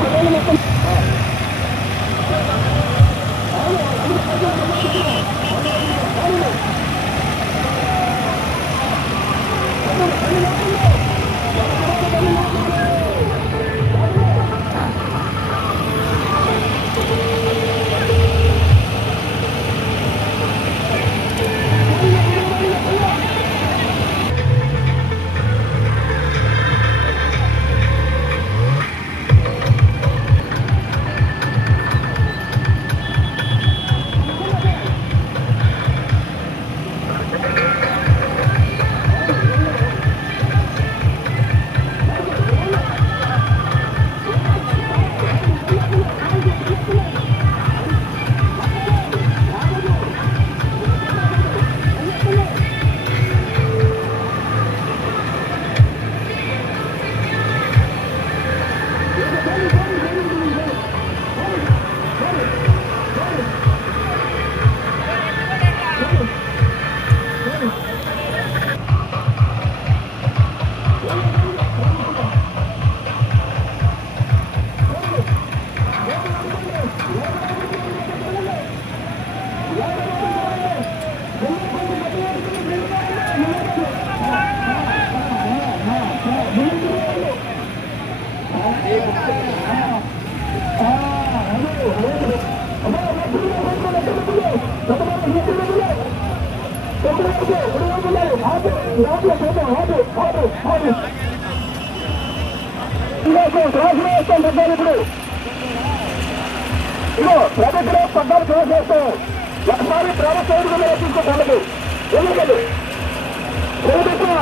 problema con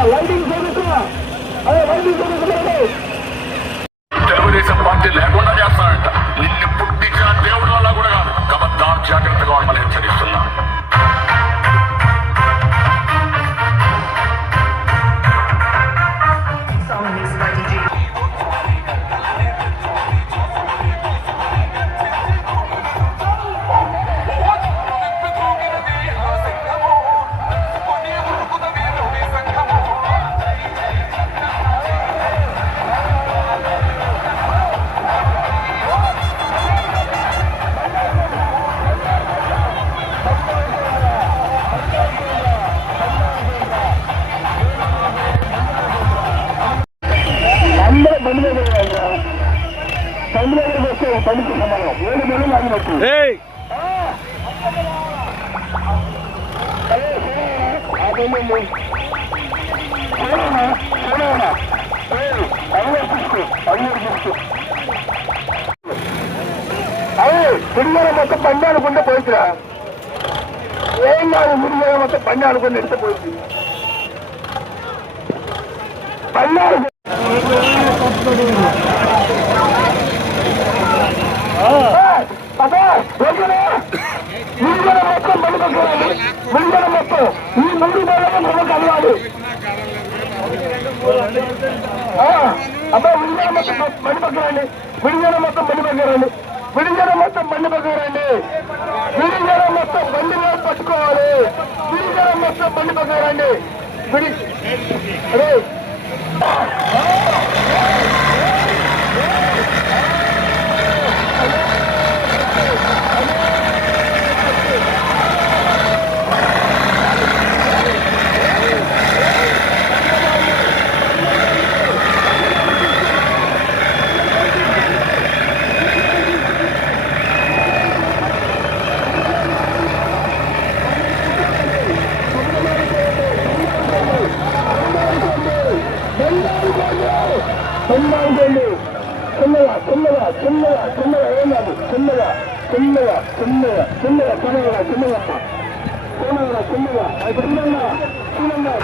ప్రభుత్వ lighting ప్రభుత్వ అదే లైటింగ్ బండి దగ్గర వస్తే పనికి సమానం ఏడు నెలలు ఆగినట్టు అదే గుడిగారం మొత్తం బండి అనుకుంటే పోయిరా ఏం కాదు గుడిగారం మొత్తం బండి అనుకుంటే ఎడితే పోయింది బండి అనుకుంటే ముందుగా మొత్తం బండి పట్టుకోవాలి ముందుగా మొత్తం ఈ ముందు పోయాలి మనం కలవాలి అబ్బా ముందుగా మొత్తం బండి పక్కరండి విడిజన మొత్తం బండి పక్కరండి విడిజన మొత్తం బండి పక్కరండి విడిజన మొత్తం బండి మీద పట్టుకోవాలి విడిజన మొత్తం బండి పక్కరండి విడి అదే சின்னதா சின்னதா ஏழாது சின்னதா சின்னதா சின்னதா சின்னதா சின்னதா. சின்னதா சின்னதா சின்னதா சின்னதா.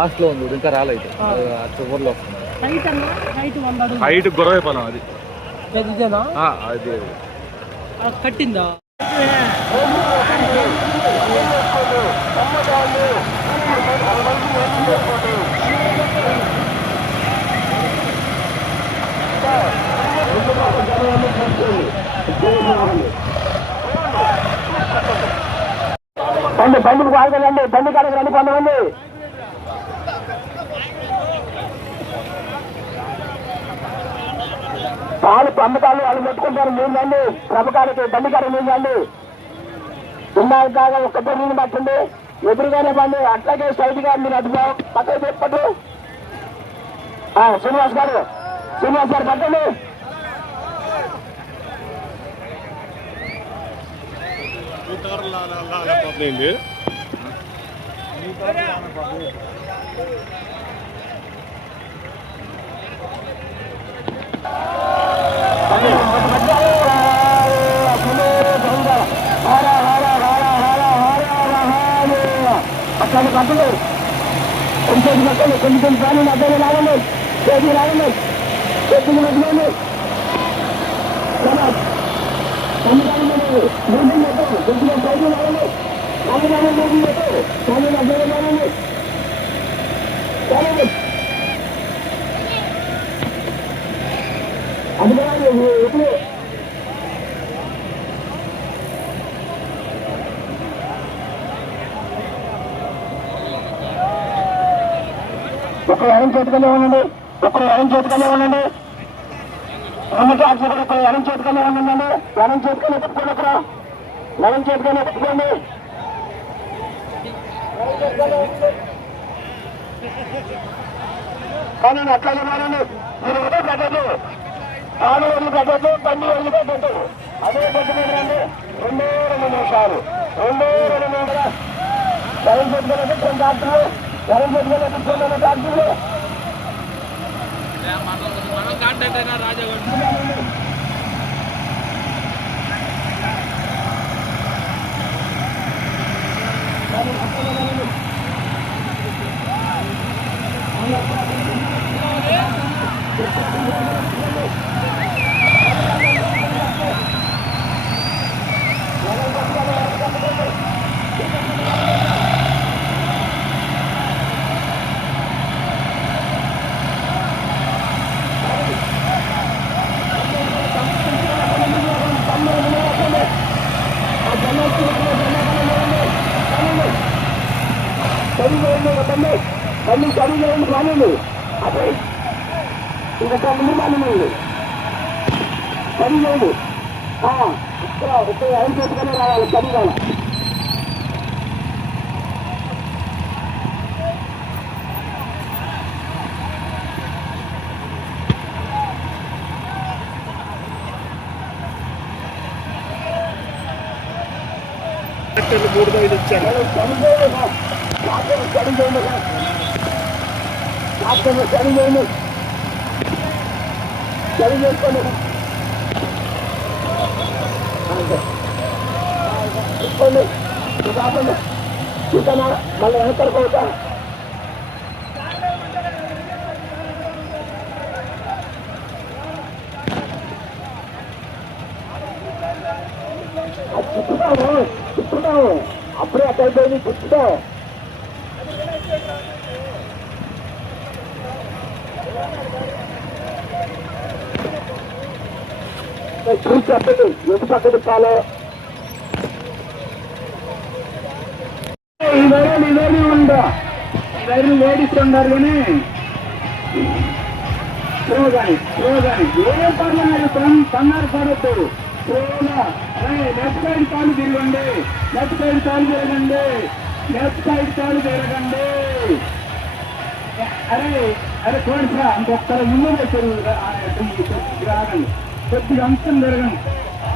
లాస్ట్లో ఉంది ఇది ఇంకా రాలేదు. చివరిలో వస్తుంది హైట్ అన్న? హైట్ వంద అడుగులు. హైట్ గొడవ పొలం అది. పెద్దదేనా ఆ, అది ఆ, కట్టిందా? బండి బండికి ఆగలండి బండి కాడకు రండి కొంతమంది. పాలు పంపకాలు వాళ్ళు పెట్టుకుంటారు మీరు రండి ప్రభుకాలకి బండికారు మీరు రండి ఉన్నారు కాగా ఒక్కటే నీళ్ళు పట్టండి. ఎదురుగానే బండి అట్లాగే సైడ్గా మీరు అటు పక్కన చెప్పట్టు శ్రీనివాస్ గారు శ్రీనివాస్ గారు పట్టండి. అట్లాంటి పక్కలు ఇంకొక పక్కలు కొన్ని కొన్ని ప్రాణులు అద్దెలు లాగండి చేతులు లాగండి చేతులు పెట్టుకోండి Thank you. ఒక ఎప్పుడు ఇక్కడ ఎడం చేతికలే ఉండండి. ఇక్కడ ఎడం చేతికలే ఉండండి. రెండు ట్యాక్స్ ఇక్కడ ఇక్కడ ఎడం చేతికలే ఉండండి. ఎడం చేతికలే పట్టుకోండి ఇక్కడ ఎడం చేతికలే పట్టుకోండి. కానీ అట్లాగే మీరు ఇదే పెట్టండి ఆరు ఏళ్ళు కట్టద్దు పన్ను ఏళ్ళు కట్టద్దు అదే కట్టినండి రెండే రెండు నిమిషాలు రెండే రెండు నిమిషాలు ఎవరు పెట్టుకోలేదు కొన్ని డాక్టర్లు ఎవరు పెట్టుకోలేదు పెట్టుకున్న డాక్టర్లు రాజా రావాలి ఇక్కడ ఇక్కడ ఎడం చేసుకునే రావాలి చదివాలి మూడు ఐదు ఇచ్చాను చదువు చేసుకోండి ऊपर में कितना मतलब यहाँ पर पहुँचा ఎటు పక్కన కాలో ఈ వైరల్ లేడీస్ ఉన్నారు కానీ. స్లో కానీ స్లో కానీ ఏ పర్లేదు కన్నారు పడద్దు స్లోగా లెఫ్ట్ సైడ్ కాలు తిరగండి. లెఫ్ట్ సైడ్ కాలు తిరగండి. లెఫ్ట్ సైడ్ కాలు తిరగండి. అరే అరే చూడండి సార్ ఇంకొకరు ముందు వచ్చారు రాగండి కొద్దిగా అంశం జరగండి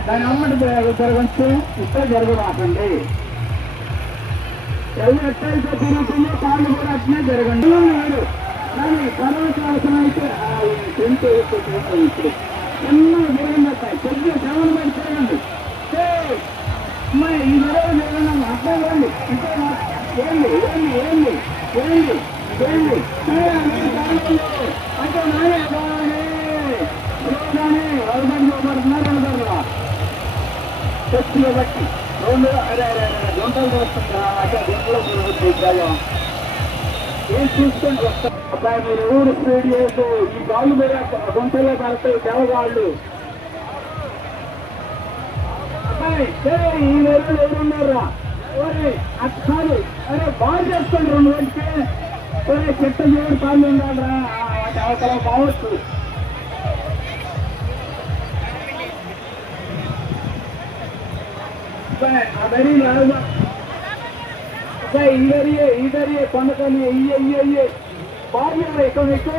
దాని అమ్మటి జరగచ్చు. ఇక్కడ జరగబాకండి. ఎవరు ఎట్లయితే తిరుగుతుందో కాళ్ళు కూడా అట్లే జరగండి. లేదు కానీ కరోనా అవసరం అయితే టెంట్ ఇప్పుడు ఎన్నో జరగండి అత్తాయి కొద్దిగా పడి తిరగండి ఏయ్, ఈ విధంగా జరగండి అట్లే రండి అంటే ఏంది ఏంది ఏంది ఏంది ఏంది అంటే నానే బాగానే. బాగానే. ఎవరిబడి చూపడుతున్నారు అనుకోరా బట్టి రెండు అరే అరే అరే గుంటలు వస్తుందా అంటే ఏం చూసుకొని వస్తా. అబ్బాయి మీరు ఎవరు స్పీడ్ చేయొద్దు ఈ గాళ్ళు మీద గుంటలో పడతాయి దేవగాళ్ళు. అబ్బాయి ఈ నెలలు ఎవరున్నారా? ఓరే అది అరే బాగా చేసుకోండి రెండు రోజుకే ఒరే చెట్టు దేవుడు పాలు ఉండాలరా వాటి అవతల అదరి లాగా ఇదరియే ఇదరియే కొండకని ఇయ్య ఇయ్య ఇయ్య బాగా ఎక్కువ ఎక్కువ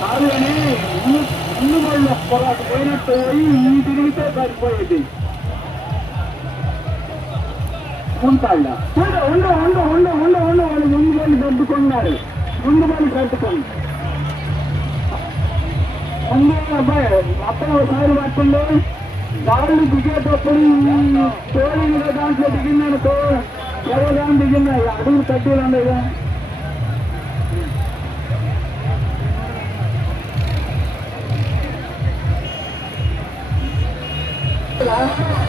కాదని ఇల్లు ఇల్లు వాళ్ళ పొరాకు పోయినట్టు పోయి ఈ తిరిగితే సరిపోయేది ఉంటాళ్ళ ఉండ ఉండ ఉండ ఉండ ఉండ ఉండ వాళ్ళు ముందు వాళ్ళు సర్దుకున్నారు ముందు వాళ్ళు సర్దుకోండి అందులో అబ్బాయి అక్కడ ఒకసారి పట్టండి వాళ్ళు దిగేటప్పుడు తోలి మీద దాంట్లో దిగిందనుకో ఎవరు దిగిందా అడుగు తగ్గిలండి ఇక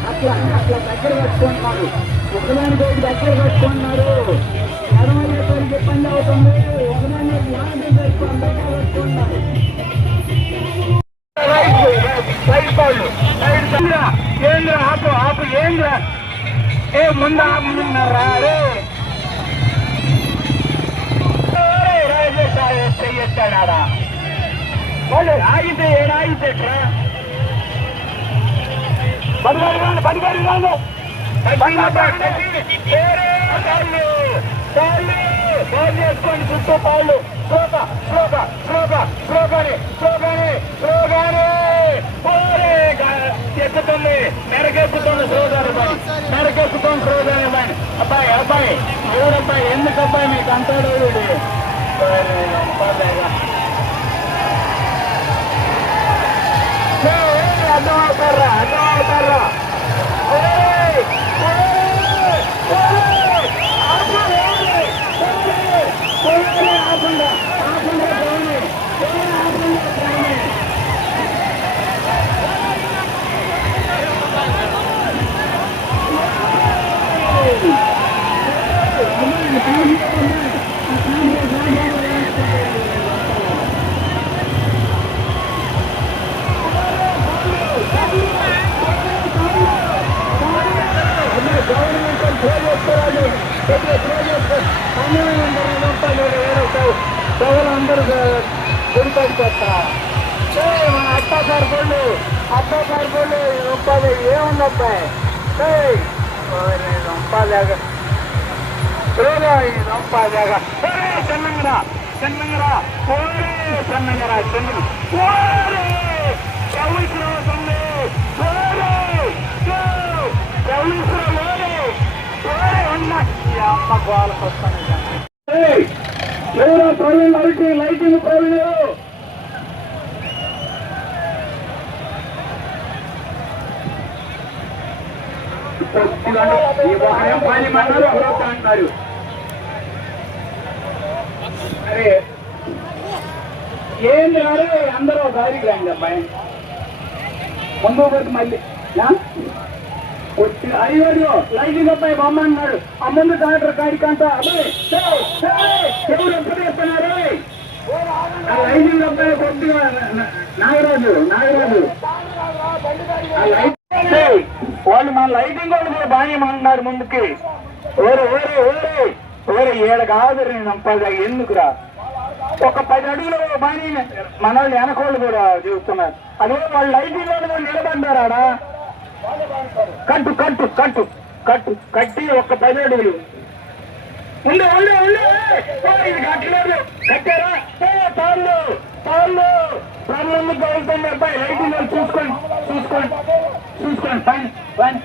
అట్లా అట్లా దగ్గర పెట్టుకుంటున్నారు ఒకదానికి ఒకటి దగ్గర పెట్టుకుంటున్నారు ఎడమయ్యేసరికి ఇబ్బంది అవుతుంది ఒకదానికి లాంటి పెట్టుకొని దగ్గర పెట్టుకుంటున్నారు ఏంద్రా ఆపు ఆపు ఏంద్రా ఏ ముందు ఆపుతున్నారా రే రాజేష్ చెయ్యొచ్చాడా వాళ్ళు ఆగితే ఏడాగితే పని రాను పడిగారు రాను ఫోన్ చేసుకోండి చుట్టూ పాళ్ళు. శ్లోక శ్లోక శ్లోక శ్లోకని శ్లోకని శ్లోకని ఎక్కుతుంది. మెరకెక్కుతుంది శ్రోగారు బాయ్. మెరకెక్కుతుంది శ్రోగారు బాయ్. అబ్బాయి అబ్బాయి ఎందుకు అబ్బాయి మీకు అంటాడు అర్థం అవుతారా అర్థం అవుతారా ಕೋಲಾರ ಆಸಂದ ಆಸಂದ ಸ್ವಾಮಿ ಕೋಲಾರ ಆಸಂದ ಸ್ವಾಮಿ రూపాయలు చెన్నంగరా చెన్నంగరా చెన్నంగరా చెన్నంగ చవిత్రవుతుంది పోలీసులు లేరు. పోయి ఉన్నా. ఈ అమ్మ గోలకు వస్తాను ఇక. ఏయ్, ఎవరో ప్రవీణ్ లైటింగ్ లైటింగ్ ప్రవీణ్ ఈ వారం పని మండలు ఒకరోజు అంటారు అరే ఏంది అరే అందరూ దారికి రండి అబ్బాయి. ముందు మళ్ళీ. వచ్చి అయ్యో లైటింగ్ అబ్బాయి బొమ్మ అన్నాడు. ఆ ముందు డాక్టర్ కాడికంట ఎవరు ఎప్పుడు చేస్తున్నారు? ఆ లైటింగ్ అబ్బాయి కొద్దిగా నా- నాగరాజు నాగరాజు. ఆ వాళ్ళు మన లైటింగ్ వాళ్ళు కూడా బాగా అన్నారు ముందుకి. ఓరే ఓరే ఓరే. ఓరే ఏడు కాదు నంపగా ఎందుకురా? ఒక పది అడుగులు బాణి మన వాళ్ళు వెనకోళ్ళు కూడా చూస్తున్నారు అదే వాళ్ళు లైటింగ్ వాళ్ళు కూడా నిలబడ్డారాడా? కట్టు కట్టు కట్టు కట్టు కట్టి ఒక పది అడుగులు. ఉండే ఉండే ఉండే. ఇది కట్టలేదు. కట్టారా? ఏ, తాళ్ళు తాళ్ళు తాళ్ళు ఎందుకు వెళ్తుంది అబ్బాయి. లైటింగ్ వాళ్ళు చూసుకోండి చూసుకోండి చూసుకోండి. పైన పైన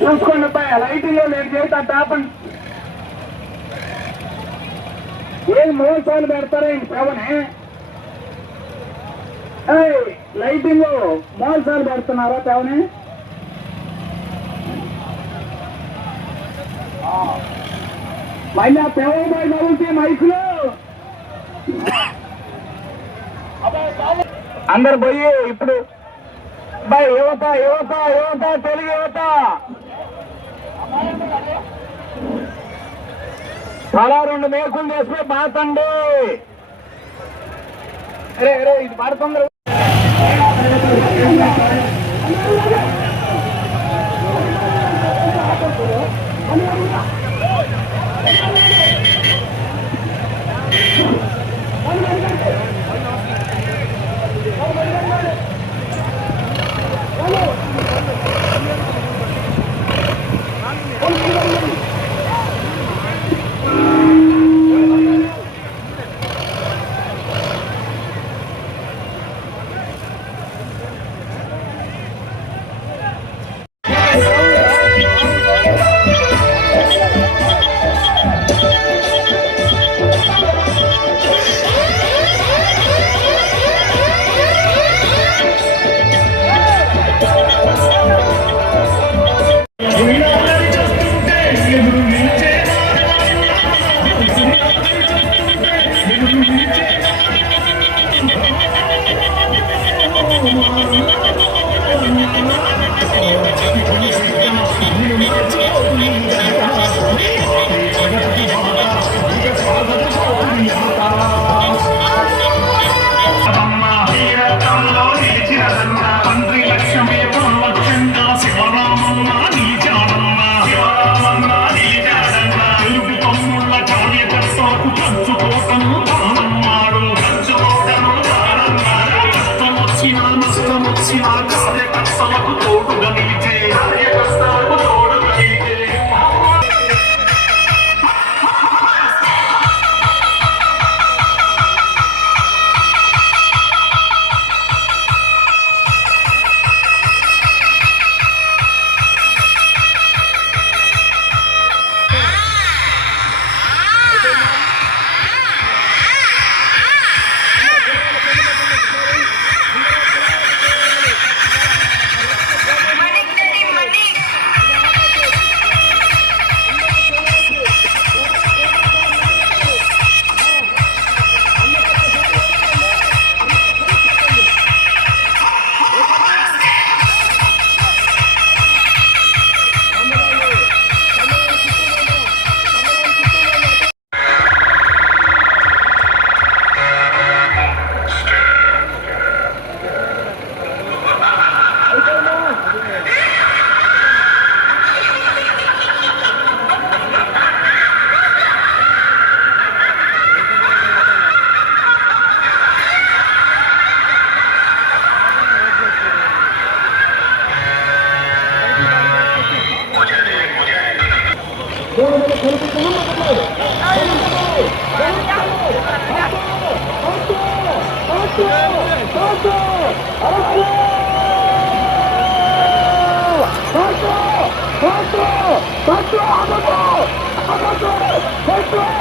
చూసుకోండి అబ్బాయి ఆ నేను ఏం చేస్తా తాపండి ఏం మోసాలు పెడతారా ఇంక ప్రవనే లైటింగ్ మోసాలు పెడుతున్నారా ప్రవనే మళ్ళీ ఆ పెవబాయ్ నవ్వుతే మైకులు. అందరు పోయి ఇప్పుడు బై యువత యువత యువత తెలుగు యువత. చాలా రెండు మేకులు చేస్తే బాతండి అరే అరే ఇది పడుతుంది అన్నారు Cianos, Decato, Salvador.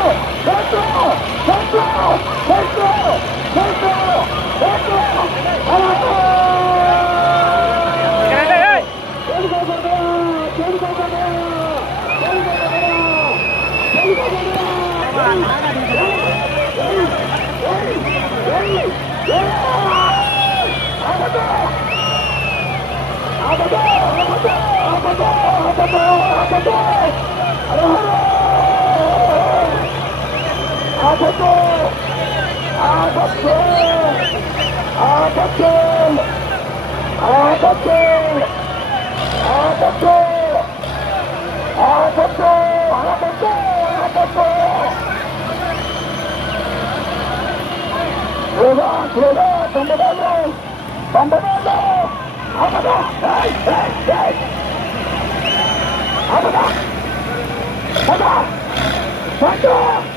entrou, entrou, entrou, entrou, entrou, ela Ele vai ganhar, ele vai ganhar, ele vai ganhar, ele vai ganhar. Abadão, abadão, abadão, abadão, abadão, abadão, Fuck off!